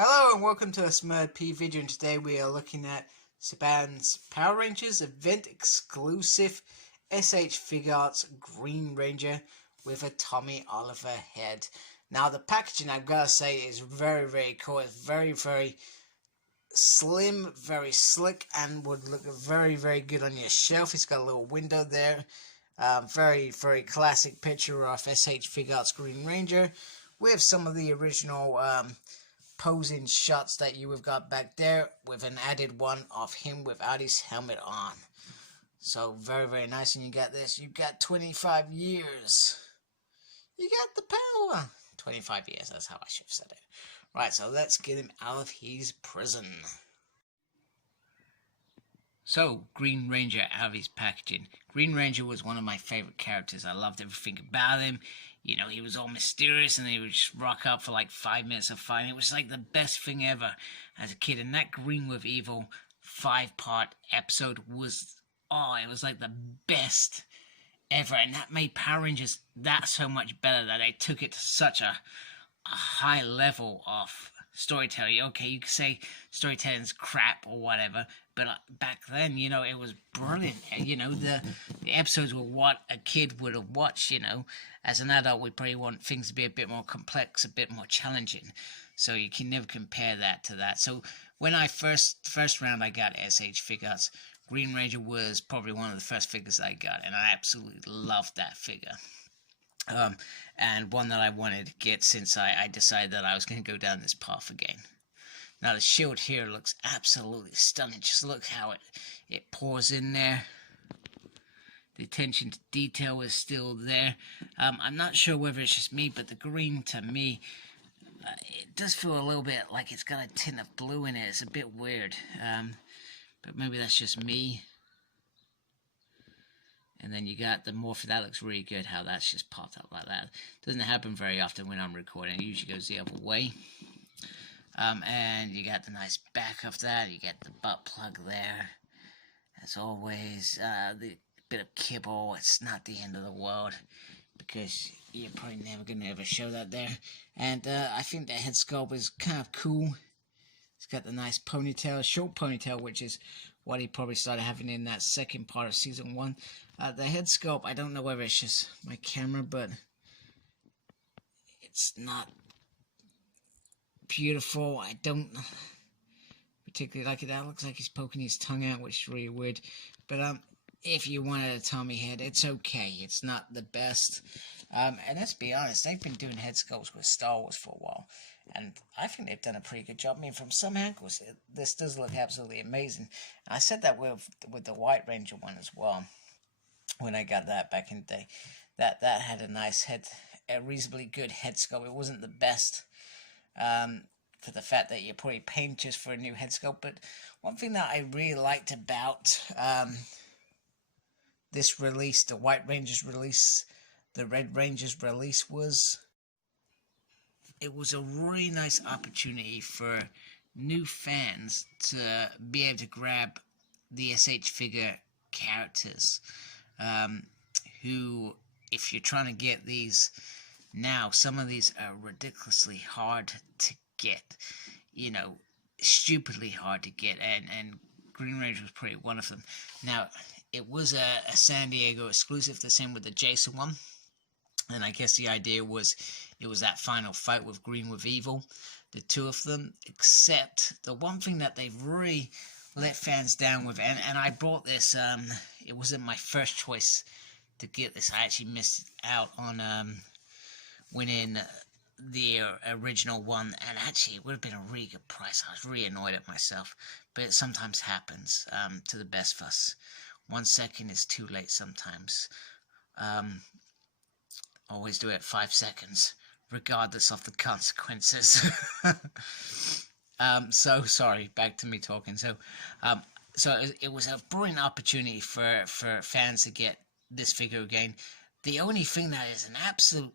Hello and welcome to a Smurd P video, and today we are looking at Saban's Power Rangers event exclusive H Figuarts Green Ranger with a Tommy Oliver head. Now the packaging, I've got to say, is very cool. It's very slim, very slick, and would look very good on your shelf. It's got a little window there. Very classic picture of H Figuarts Green Ranger with some of the original posing shots that you have got back there, with an added one of him without his helmet on. So very nice. And you got this, you got 25 years. You got the power. 25 years, that's how I should have said it. Right, so let's get him out of his prison. So, Green Ranger out of his packaging. Green Ranger was one of my favourite characters. I loved everything about him. You know, he was all mysterious and he would just rock up for like 5 minutes of fighting. It was like the best thing ever as a kid. And that Green with Evil 5-part episode was, it was like the best ever. And that made Power Rangers that so much better, that they took it to such a high level of storytelling. Okay, you could say storytelling's crap or whatever, but back then, you know, it was brilliant. You know, the episodes were what a kid would have watched. You know, as an adult, we probably want things to be a bit more complex, a bit more challenging. So you can never compare that to that. So when I first round I got H Figuarts, Green Ranger was probably one of the first figures I got, and I absolutely loved that figure. And one that I wanted to get since I decided that I was going to go down this path again. Now the shield here looks absolutely stunning. Just look how it pours in there. The attention to detail is still there. I'm not sure whether it's just me, but the green to me, it does feel a little bit like it's got a tint of blue in it. It's a bit weird, but maybe that's just me. And then you got the morphin. That looks really good, how that's just popped up like that. Doesn't happen very often when I'm recording. It usually goes the other way. And you got the nice back of that. You get the butt plug there. As always, the bit of kibble. It's not the end of the world, because you're probably never going to ever show that there. And I think the head sculpt is kind of cool. It's got the nice ponytail, short ponytail, which is what he probably started having in that second part of season 1. The head sculpt, I don't know whether it's just my camera, but it's not beautiful. I don't particularly like it. That looks like he's poking his tongue out, which is really weird. But if you wanted a Tommy head, it's okay. It's not the best. And let's be honest, they've been doing head sculpts with Star Wars for a while, and I think they've done a pretty good job. I mean, from some angles, this does look absolutely amazing. And I said that with the White Ranger one as well, when I got that back in the day. That had a nice head, a reasonably good head sculpt. It wasn't the best, for the fact that you're probably paying just for a new head sculpt. But one thing that I really liked about this release, the White Rangers release, the Red Rangers release, was it was a really nice opportunity for new fans to be able to grab the SH figure characters, who, if you're trying to get these now, some of these are ridiculously hard to get, you know, stupidly hard to get, and Green Ranger was probably one of them. Now, it was a San Diego exclusive, the same with the Jason one. And I guess the idea was it was that final fight with Green with Evil, the two of them. Except the one thing that they've really let fans down with, and I brought this, it wasn't my first choice to get this. I actually missed out on winning the original one, and actually it would have been a really good price. I was really annoyed at myself, but it sometimes happens to the best of us. 1 second is too late sometimes. Always do it 5 seconds, regardless of the consequences. So sorry, back to me talking. So it was a brilliant opportunity for fans to get this figure again. The only thing that is an absolute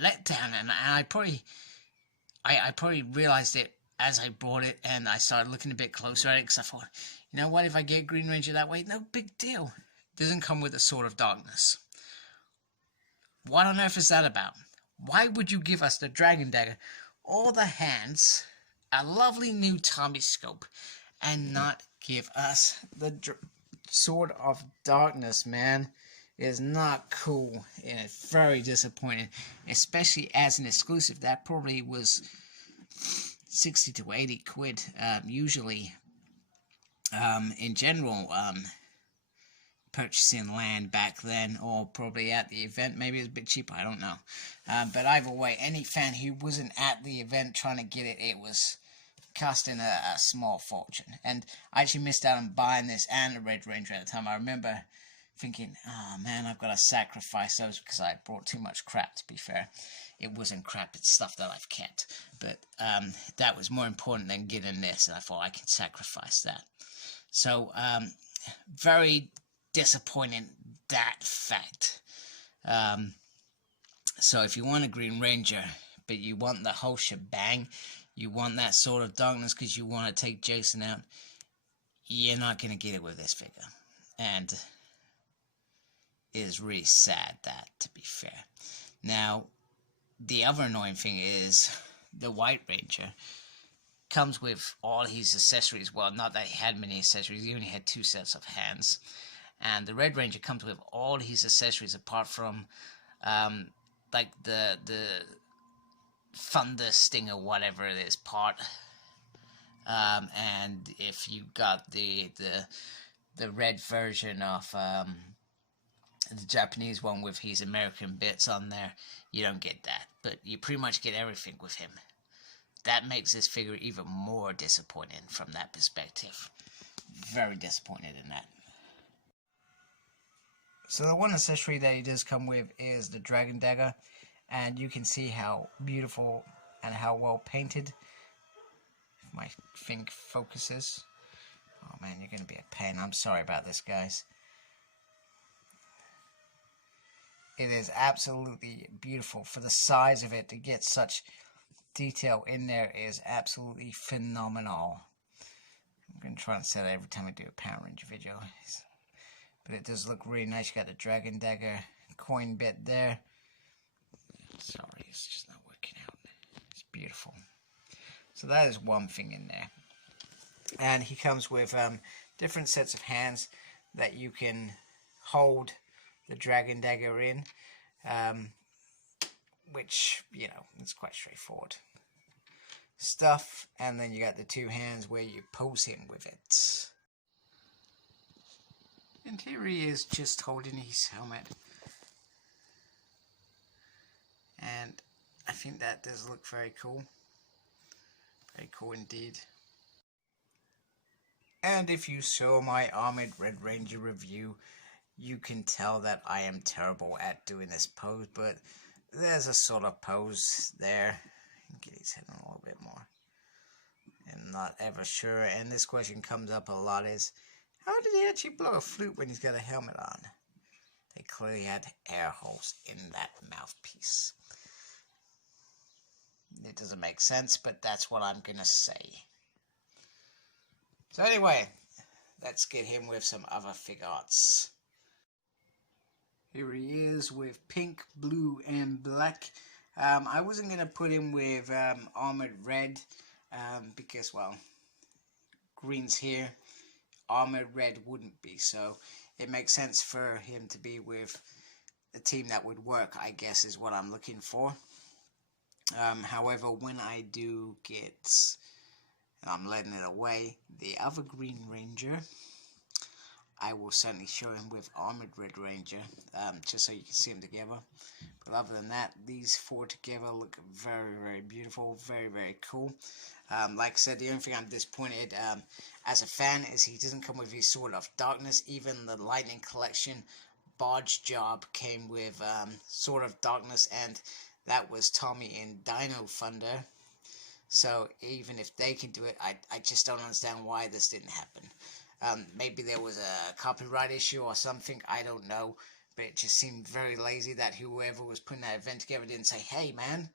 letdown, and I probably realized it as I bought it, and I started looking a bit closer at it, because I thought, you know what, if I get Green Ranger that way, no big deal. It doesn't come with a Sword of Darkness. What on earth is that about? Why would you give us the Dragon Dagger, all the hands, a lovely new Tommy scope and not give us the Sword of Darkness, man. It is not cool, and it's very disappointing, especially as an exclusive. That probably was 60 to 80 quid, usually, in general, purchasing land back then, or probably at the event. Maybe it was a bit cheaper, I don't know. But either way, any fan who wasn't at the event trying to get it, it was costing a small fortune. And I actually missed out on buying this and the Red Ranger at the time. I remember thinking, oh man, I've got to sacrifice those because I brought too much crap, to be fair. It wasn't crap, it's stuff that I've kept. But that was more important than getting this, and I thought I could sacrifice that. So, very disappointing, that fact. So if you want a Green Ranger, but you want the whole shebang, you want that Sword of Darkness because you want to take Jason out, you're not going to get it with this figure. And it is really sad, that, to be fair. Now, the other annoying thing is the White Ranger comes with all his accessories. Well, not that he had many accessories, he only had 2 sets of hands. And the Red Ranger comes with all his accessories apart from like the Thunder Stinger, whatever it is, part. And if you got the red version of the Japanese one with his American bits on there, you don't get that. But you pretty much get everything with him. That makes this figure even more disappointing from that perspective. Very disappointed in that. So the one accessory that he does come with is the Dragon Dagger, and you can see how beautiful and how well painted. If my thing focuses. Oh man, you're going to be a pain. I'm sorry about this, guys. It is absolutely beautiful. For the size of it, to get such detail in there is absolutely phenomenal. I'm going to try and say that every time I do a Power Ranger video. But it does look really nice. You got the Dragon Dagger coin bit there. Sorry, it's just not working out. It's beautiful. So that is one thing in there. And he comes with different sets of hands that you can hold the Dragon Dagger in. Which, you know, it's quite straightforward stuff. And then you got the 2 hands where you pose him with it. And here he is, just holding his helmet. And I think that does look very cool. Very cool indeed. And if you saw my Armored Red Ranger review, you can tell that I am terrible at doing this pose, but there's a sort of pose there. Get his head on a little bit more. I'm not ever sure, and this question comes up a lot, is how did he actually blow a flute when he's got a helmet on? They clearly had air holes in that mouthpiece. It doesn't make sense, but that's what I'm gonna say. So anyway, let's get him with some other Figuarts. Here he is with pink, blue, and black. I wasn't gonna put him with Armored Red because, well, green's here. Armored Red wouldn't be, so it makes sense for him to be with the team that would work, I guess, is what I'm looking for. However, when I do get, I'm letting it away, the other Green Ranger, I will certainly show him with Armored Red Ranger, just so you can see them together. But other than that, these 4 together look very, very beautiful, very, very cool. Like I said, the only thing I'm disappointed as a fan is he doesn't come with his Sword of Darkness. Even the Lightning Collection Barge Job came with Sword of Darkness, and that was Tommy in Dino Thunder. So even if they can do it, I just don't understand why this didn't happen. Maybe there was a copyright issue or something, I don't know. But it just seemed very lazy that whoever was putting that event together didn't say, hey man,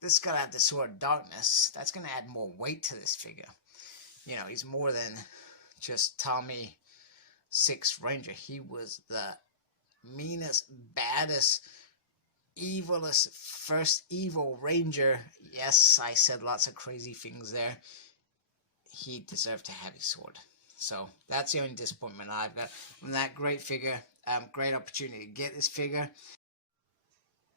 this gotta have the Sword of Darkness. That's gonna add more weight to this figure. You know, he's more than just Tommy 6 Ranger. He was the meanest, baddest, evilest, first evil ranger. Yes, I said lots of crazy things there. He deserved a heavy sword. So that's the only disappointment I've got from that great figure. Great opportunity to get this figure.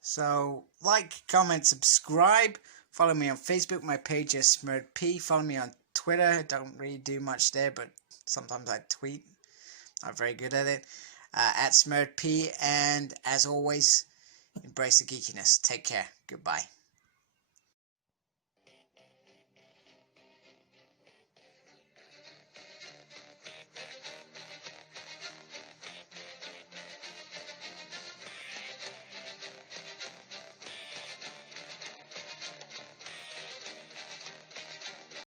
So like, comment, subscribe. Follow me on Facebook. My page is SmurredP. Follow me on Twitter. I don't really do much there, but sometimes I tweet. I'm very good at it. At SmurredP. And as always, embrace the geekiness. Take care. Goodbye.